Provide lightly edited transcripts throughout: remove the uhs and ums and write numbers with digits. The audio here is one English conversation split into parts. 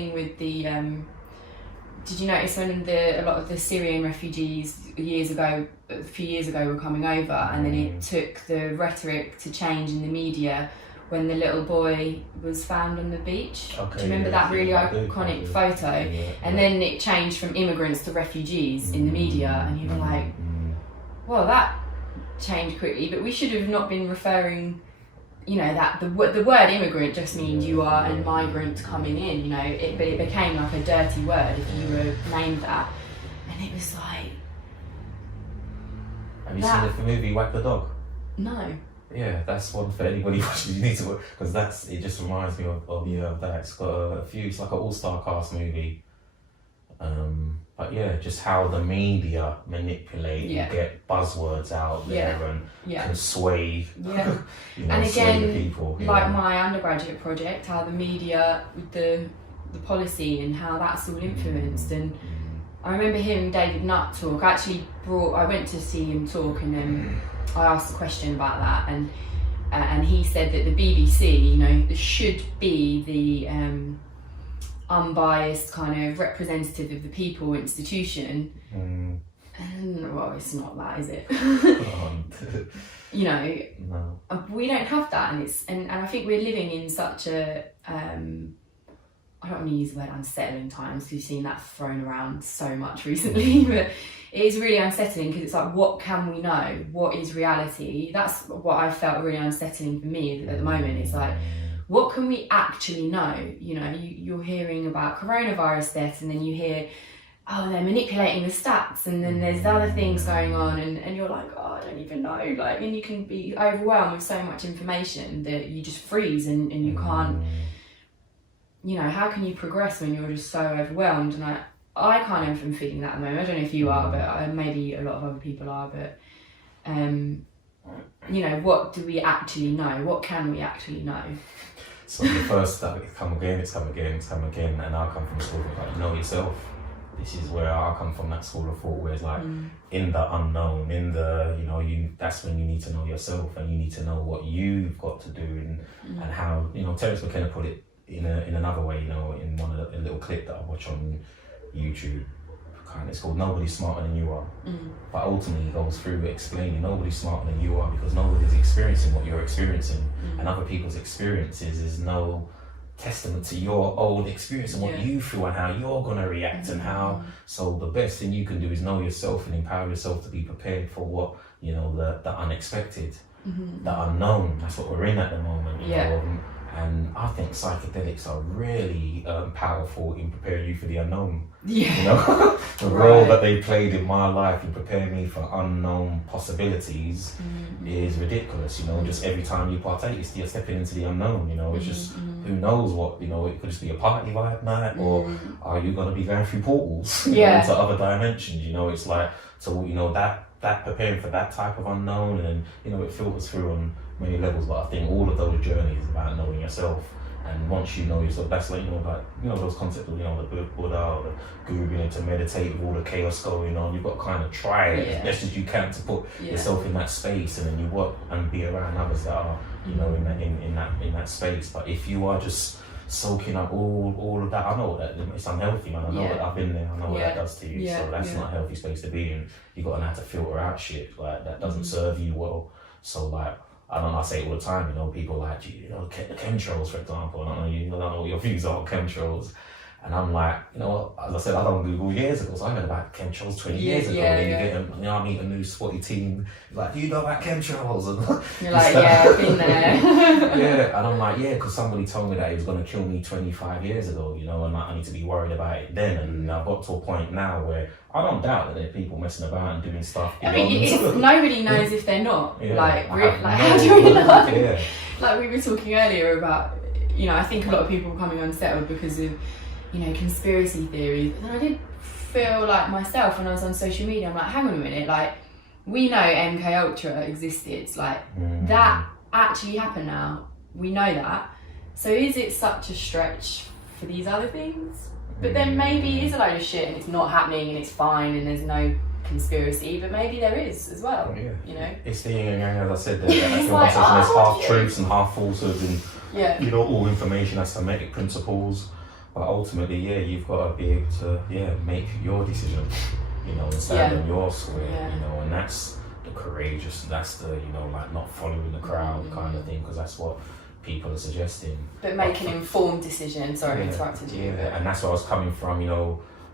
thing with the. Did you notice when a lot of the Syrian refugees a few years ago, were coming over, and then it took the rhetoric to change in the media when the little boy was found on the beach? Okay, do you remember that really iconic photo? And then it changed from immigrants to refugees in the media, and you were like, well, that changed quickly, but we should have not been referring, that the word immigrant just means you are a migrant coming in, but it became like a dirty word if you were named that. And it was like... Have you seen the movie Whack the Dog? No. Yeah, that's one for anybody watching. You need to watch, because it just reminds me of that. It's got a few. It's like an all-star cast movie. But yeah, just how the media manipulate and get buzzwords out there and can sway. Yeah. And again, sway the people. Like my undergraduate project, how the media with the policy and how that's all influenced. And I remember hearing David Nutt talk. I went to see him talk, and then I asked a question about that, and he said that the BBC, should be the unbiased kind of representative of the people institution. And well, it's not that, is it? No. We don't have that, and I think we're living in such a I don't want to use the word unsettling times, because you've seen that thrown around so much recently, but it is really unsettling, because it's like, what can we know? What is reality? That's what I felt really unsettling for me at the moment. It's like, what can we actually know? You're hearing about coronavirus deaths, and then you hear, they're manipulating the stats, and then there's other things going on, and you're like, I don't even know. And you can be overwhelmed with so much information that you just freeze, and you can't, how can you progress when you're just so overwhelmed? And I kind of am feeling that at the moment. I don't know if you are, but maybe a lot of other people are, but what do we actually know? What can we actually know? So the first step, it's come again, and I come from a school of like, know yourself. This is where I come from, that school of thought, where it's like, in the unknown, that's when you need to know yourself, and you need to know what you've got to do, and how, Terence McKenna put it in another way, in one of a little clip that I watch on YouTube. It's called Nobody's Smarter Than You Are. But ultimately it goes through explaining nobody's smarter than you are, because nobody's experiencing what you're experiencing, and other people's experiences is no testament to your own experience and what you feel and how you're going to react and how. So the best thing you can do is know yourself and empower yourself to be prepared for what, the unexpected, the unknown. That's what we're in at the moment. And I think psychedelics are really powerful in preparing you for the unknown. The role that they played in my life in preparing me for unknown possibilities is ridiculous. Just every time you partake, you're stepping into the unknown. It's just, who knows what, it could just be a party vibe night, or are you going to be going through portals into other dimensions? It's like, so that preparing for that type of unknown, and it filters through on many levels. But I think all of those journeys about knowing yourself, and once you know yourself, that's like those concepts of the Buddha or the Guru being able to meditate with all the chaos going on. You've got to kind of try it as best as you can to put yourself in that space, and then you work and be around others that are in that space. But if you are just soaking up all of that, I know that it's unhealthy, man. I know that I've been there. I know what that does to you. So that's not a healthy space to be in. You got to have to filter out shit like that doesn't serve you well. So like, I say it all the time, people like, the chemtrails, for example. I don't know what your views are on chemtrails. And I'm like, as I said, I done Google years ago, so I heard about chemtrails 20 years ago. Then I meet a new spotty team, like, do you know about chemtrails? And you're like, I've been there. And I'm like, because somebody told me that it was going to kill me 25 years ago, and I need to be worried about it then. And I've got to a point now where I don't doubt that there are people messing about and doing stuff. Nobody knows if they're not. How do you know? Like we were talking earlier about, I think a lot of people are coming unsettled because of, conspiracy theories. And I did feel like myself when I was on social media, I'm like, hang on a minute, like, we know MK Ultra existed, like, that actually happened now. We know that. So is it such a stretch for these other things? But then maybe it is a load of shit and it's not happening and it's fine and there's no conspiracy, but maybe there is as well. It's the yin and yang, as I said, there's half truths and half falsehoods, and all information has semantic principles. But ultimately, yeah, you've got to be able to, make your decision, and stand on your square, and that's the courageous, that's the, like not following the crowd kind of thing, because that's what people are suggesting. But make an informed decision, sorry, I interrupted you. Yeah, and that's where I was coming from,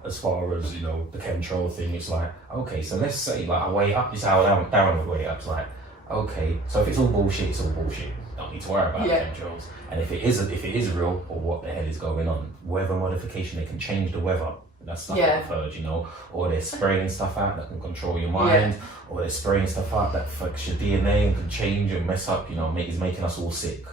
as far as, the chemtrail thing. It's like, okay, so let's say, like, I weigh up, this is how Darren would weigh up, it's like, okay, so if it's all bullshit, it's all bullshit. Don't need to worry about chemtrails. And if it is real, or what the hell is going on, weather modification, they can change the weather. That's stuff I've heard, or they're spraying stuff out that can control your mind, or they're spraying stuff out that affects your DNA and can change and mess up, is making us all sick.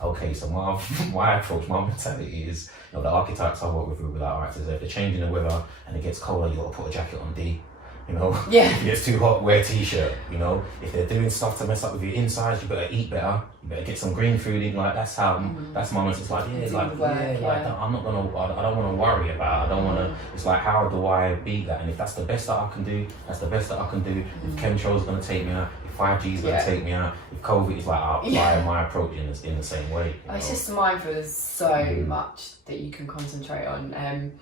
Okay, so my approach, my mentality is, the archetypes I work with like, alright, so if they're changing the weather and it gets colder, you got to put a jacket on D. If it gets too hot, wear a t-shirt. If they're doing stuff to mess up with your insides, you better eat better. You better get some green food in. Like that's how that's my message. It's like I'm not gonna. I don't want to worry about it. I don't want to. It's like, how do I beat that? And if that's the best that I can do, that's the best that I can do. If chemtrails gonna take me out, if 5G is gonna take me out, if COVID is like, I'll apply my approach in the same way. It's just mindful. There's so much that you can concentrate on. And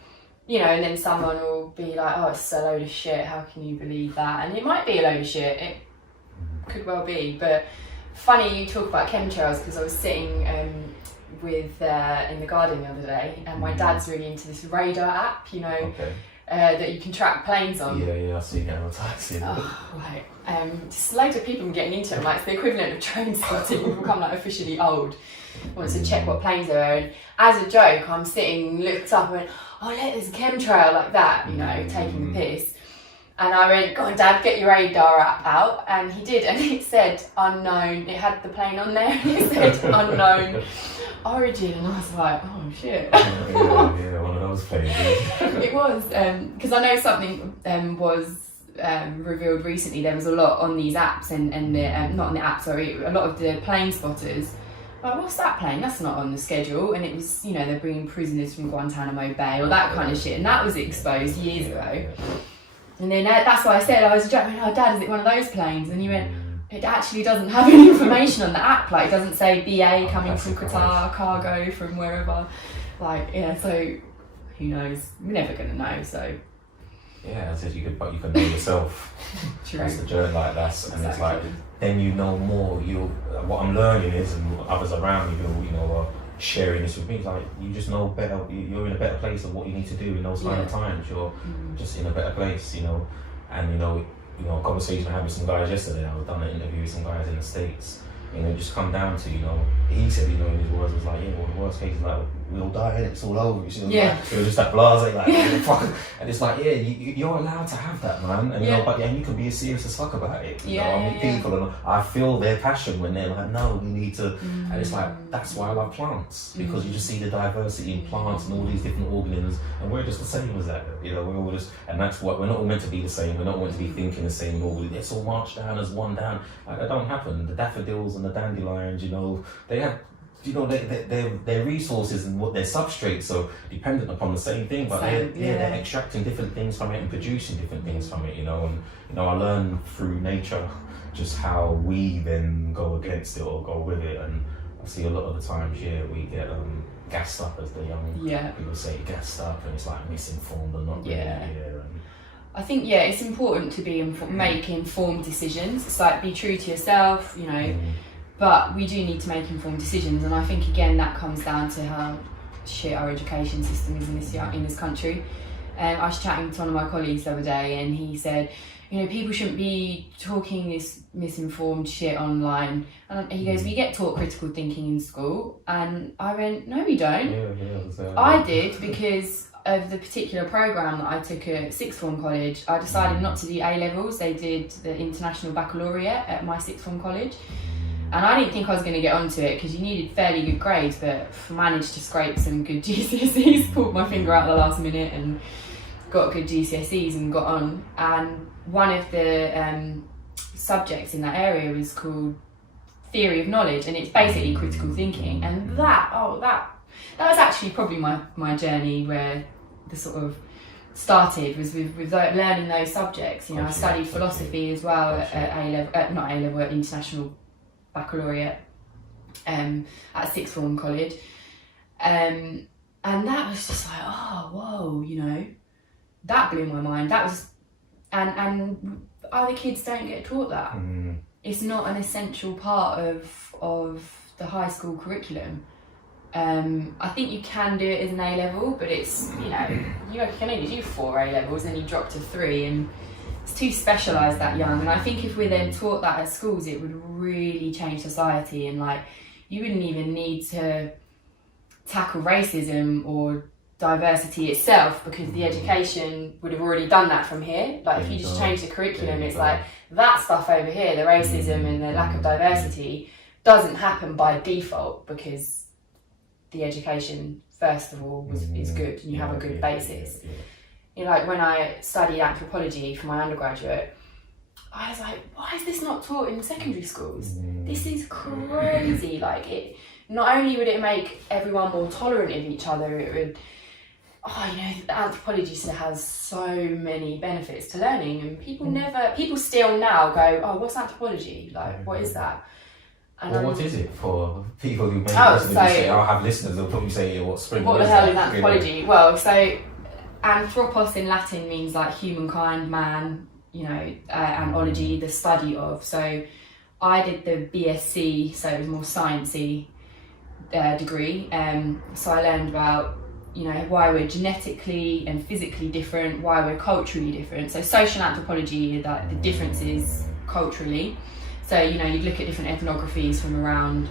then someone will be like, oh, it's a load of shit, how can you believe that? And it might be a load of shit, it could well be, but funny you talk about chemtrails, because I was sitting in the garden the other day, and my dad's really into this radar app, that you can track planes on. Yeah, I've seen it advertising. Oh, right. Just loads of people getting into it, like it's the equivalent of train spotting. We've become like officially old. Wants to check what planes there are, and as a joke, I'm sitting, looked up and went, oh look, there's a chemtrail, like that, taking the piss. And I went, go on Dad, get your radar app out, and he did, and it said unknown, it had the plane on there, and it said unknown origin, and I was like, oh shit. yeah, one of those planes. It was, because I know something was revealed recently. There was a lot on these apps, and not on the app, sorry, a lot of the plane spotters. Like, what's that plane? That's not on the schedule. And it was, they're bringing prisoners from Guantanamo Bay or that kind of shit. And that was exposed years ago. And then that's why I said, I was joking, oh Dad, is it one of those planes? And he went, it actually doesn't have any information on the app. Like, it doesn't say BA coming from Qatar, cargo from wherever. Like, so who knows? We're never going to know, so. Yeah, I said you can know yourself. True. That's the journey, like that's, and exactly. It's like, then you know more. What I'm learning is, and others around me who are sharing this with me, it's like you just know better. You're in a better place of what you need to do in those kind of times. You're just in a better place, And conversation I had with some guys yesterday. I've done an interview with some guys in the States. Just come down to, he said, in his words, was like, well, the worst case is like, we'll die and it's all over. It was just that blase, like, fuck. And it's like, you're allowed to have that, man. And, and you can be as serious as fuck about it. I meet people and I feel their passion when they're like, no, we need to. And it's like, that's why I love plants, because you just see the diversity in plants and all these different organisms, and we're just the same as that. We're all just, and that's what, we're not all meant to be the same. We're not meant to be thinking the same. Let's all march down as one down. Like, that don't happen. The daffodils and the dandelions, they have, their resources and what their substrates are dependent upon the same thing, but they're extracting different things from it and producing different things from it, and I learn through nature just how we then go against it or go with it. And I see a lot of the times, we get gassed up, as the young people say, gassed up, and it's like misinformed and not really here. I think it's important to be make informed decisions. It's like, be true to yourself, but we do need to make informed decisions. And I think again that comes down to how shit our education system is in this country. I was chatting to one of my colleagues the other day, and he said, people shouldn't be talking this misinformed shit online. And he goes, we get taught critical thinking in school. And I went, no, we don't. I did, because of the particular programme that I took at sixth form college. I decided not to do A-levels. They did the international baccalaureate at my sixth form college. And I didn't think I was going to get onto it, because you needed fairly good grades, but managed to scrape some good GCSEs, pulled my finger out at the last minute and got good GCSEs and got on. And one of the subjects in that area was called theory of knowledge, and it's basically critical thinking. And that was actually probably my journey, where the sort of started was with learning those subjects. I studied philosophy as well at not A-level, at international baccalaureate at sixth form college. And And that was just like, oh, whoa, you know, that blew my mind. That was, and other kids don't get taught that. It's not an essential part of the high school curriculum. I think you can do it as an A-level, but it's, you know, you can only do 4 A-levels and then you drop to 3, and it's too specialised that young. And I think if we're then taught that at schools, it would really change society, and like, you wouldn't even need to tackle racism or diversity itself, because the education would have already done that from here. Like, if you just change the curriculum, it's like, that stuff over here, the racism and the lack of diversity, doesn't happen by default, because the education, first of all, is good, and you have a good basis. You know, like when I studied anthropology for my undergraduate, I was like, why is this not taught in secondary schools? This is crazy. Like, it, not only would it make everyone more tolerant of each other, it would, you know, anthropology still has so many benefits to learning, and people still now go, oh, what's anthropology? Like, what is that? And well, what is it for people who may say, I'll have listeners, they'll probably say, what the hell is anthropology? Well, so anthropos in Latin means like humankind, man, you know, and ology, the study of. So I did the BSc, so it was more sciencey degree. So I learned about, you know, why we're genetically and physically different, why we're culturally different. So social anthropology, like the differences culturally. So, you know, you'd look at different ethnographies from around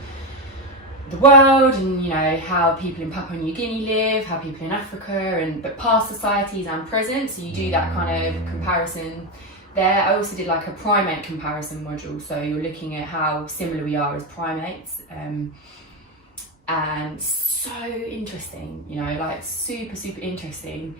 the world, and, you know, how people in Papua New Guinea live, how people in Africa, but past societies and present. So you do that kind of comparison there. I also did like a primate comparison module. So you're looking at how similar we are as primates. And so interesting, you know, like super, super interesting.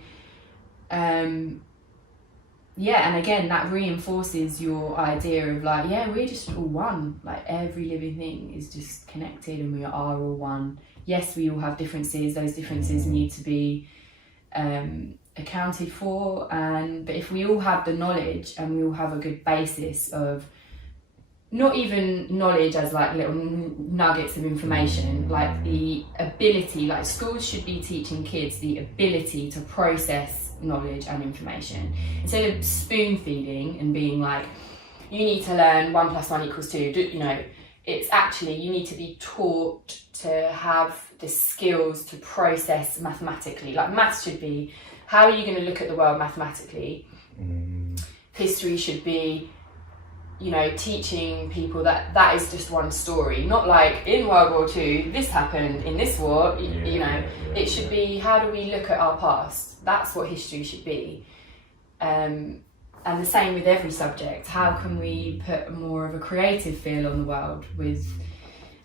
Yeah, and again, that reinforces your idea of like, yeah, we're just all one. Like, every living thing is just connected, and we are all one. Yes, we all have differences. Those differences need to be accounted for. But if we all have the knowledge, and we all have a good basis of, not even knowledge as like little nuggets of information, like the ability, like schools should be teaching kids the ability to process knowledge and information, instead of spoon feeding and being like, you need to learn 1 + 1 = 2. You know, it's actually, you need to be taught to have the skills to process mathematically. Like, maths should be, how are you going to look at the world mathematically? History should be, you know, teaching people that is just one story, not like in World War II this happened in this war. You know, it should be, how do we look at our past? That's what history should be. And the same with every subject. How can we put more of a creative feel on the world with,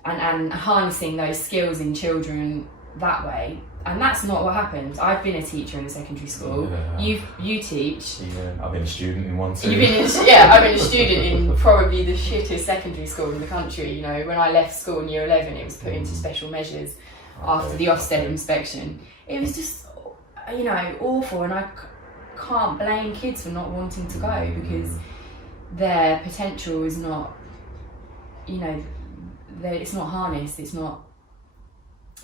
and harnessing those skills in children that way? And that's not what happens. I've been a teacher in a secondary school. You teach. Yeah, I've been a student in one too. I've been a student in probably the shittest secondary school in the country. You know, when I left school in year 11, it was put into special measures after the Ofsted inspection. It was just, you know, awful, and I can't blame kids for not wanting to go, because their potential is not, you know, it's not harnessed,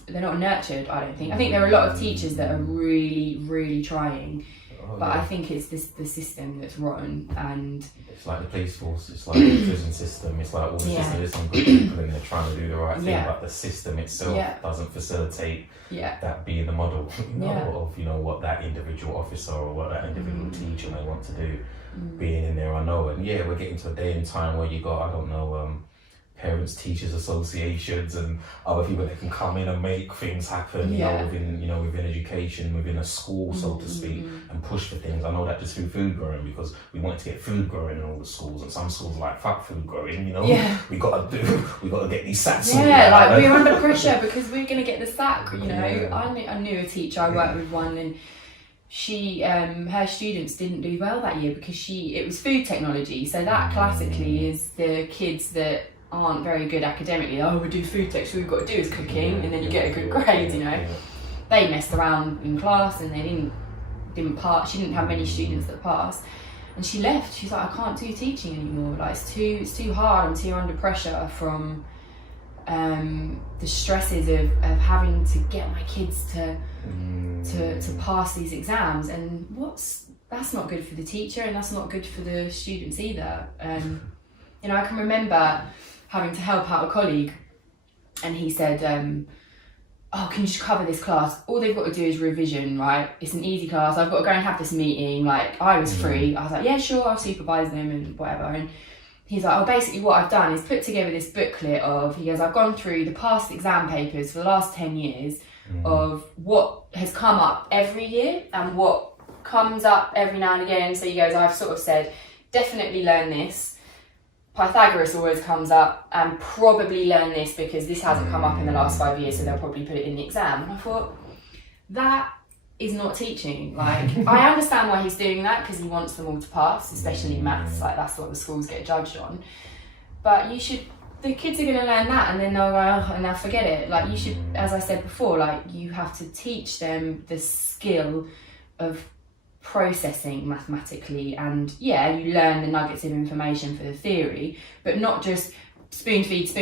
they're not nurtured, I don't think. I think there are a lot of teachers that are really, really trying, but I think it's the system that's rotten. And it's like the police force, it's like the prison system, it's like all the system. There's some good people and they're trying to do the right thing, but the system itself doesn't facilitate that being the model, of, you know, what that individual officer or what that individual teacher may want to do, being in there. I know, and we're getting to a day and time where you got, I don't know, parents, teachers associations and other people that can come in and make things happen, you know, within education, within a school, so to speak, and push for things. I know that just through food growing, because we wanted to get food growing in all the schools, and some schools are like, fuck food growing, you know, we got to get these sacks sorted out. Like, we're under pressure because we're going to get the sack, you know. I knew a teacher, I worked with one, and she, her students didn't do well that year because it was food technology, so that classically is the kids that aren't very good academically. Oh, we do food tech, so all we've got to do is cooking, and then you get a good grade, you know. They messed around in class and they didn't pass. She didn't have many students that passed, and she left. She's like, I can't do teaching anymore. Like, it's too hard. I'm too under pressure from the stresses of having to get my kids to pass these exams, and that's not good for the teacher, and that's not good for the students either. You know, I can remember having to help out a colleague, and he said, oh, can you just cover this class? All they've got to do is revision, right? It's an easy class. I've got to go and have this meeting. Like, I was free. I was like, yeah, sure, I'll supervise them and whatever. And he's like, oh, basically what I've done is put together this booklet of, he goes, I've gone through the past exam papers for the last 10 years of what has come up every year and what comes up every now and again. So he goes, I've sort of said, definitely learn this. Pythagoras always comes up, and probably learn this because this hasn't come up in the last 5 years, so they'll probably put it in the exam. And I thought, that is not teaching. Like, I understand why he's doing that, because he wants them all to pass, especially maths, like that's what the schools get judged on. But the kids are going to learn that, and then they'll go, oh, and they'll forget it. Like, you should, as I said before, like, you have to teach them the skill of processing mathematically, and yeah, you learn the nuggets of information for the theory, but not just spoon feed,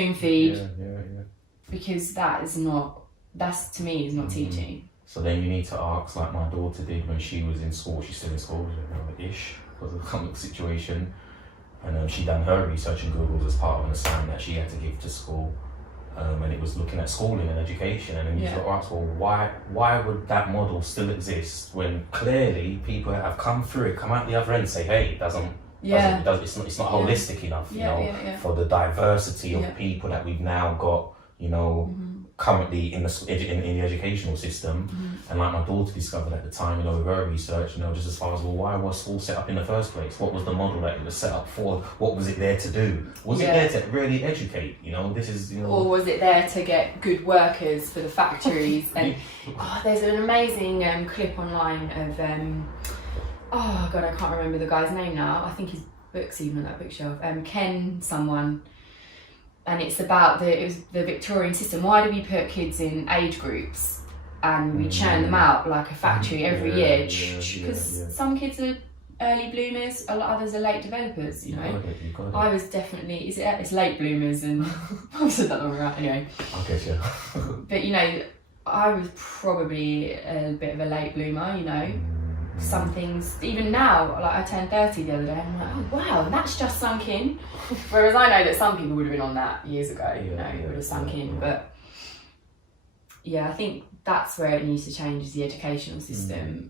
because that's to me is not teaching. So then you need to ask, like my daughter did when she was in school. She's still in school, ish, because of the comic situation, and she done her research in Google as part of an assignment that she had to give to school. And it was looking at schooling and education, and then you sort of ask, well, why would that model still exist when clearly people that have come through it come out the other end and say, hey, it's not holistic enough, you know, for the diversity of people that we've now got, you know, currently in the educational system. And like my daughter discovered at the time, you know, with her research, you know, just as far as, well, why was school set up in the first place? What was the model that it was set up for? What was it there to do? Was it there to really educate? You know, this is, you know, or was it there to get good workers for the factories? And there's an amazing clip online of oh god, I can't remember the guy's name now. I think his book's even on that bookshelf. Ken someone. And it's about the Victorian system. Why do we put kids in age groups and we churn them out like a factory every year? Because some kids are early bloomers, a lot others are late developers, you know. I was definitely, it's late bloomers, and I said that wrong, right? Anyway. Okay, sure. But you know, I was probably a bit of a late bloomer, you know. Some things, even now, like I turned 30 the other day, and I'm like, oh wow, that's just sunk in. Whereas I know that some people would have been on that years ago, you know, it would have sunk in. But yeah, I think that's where it needs to change, is the educational system.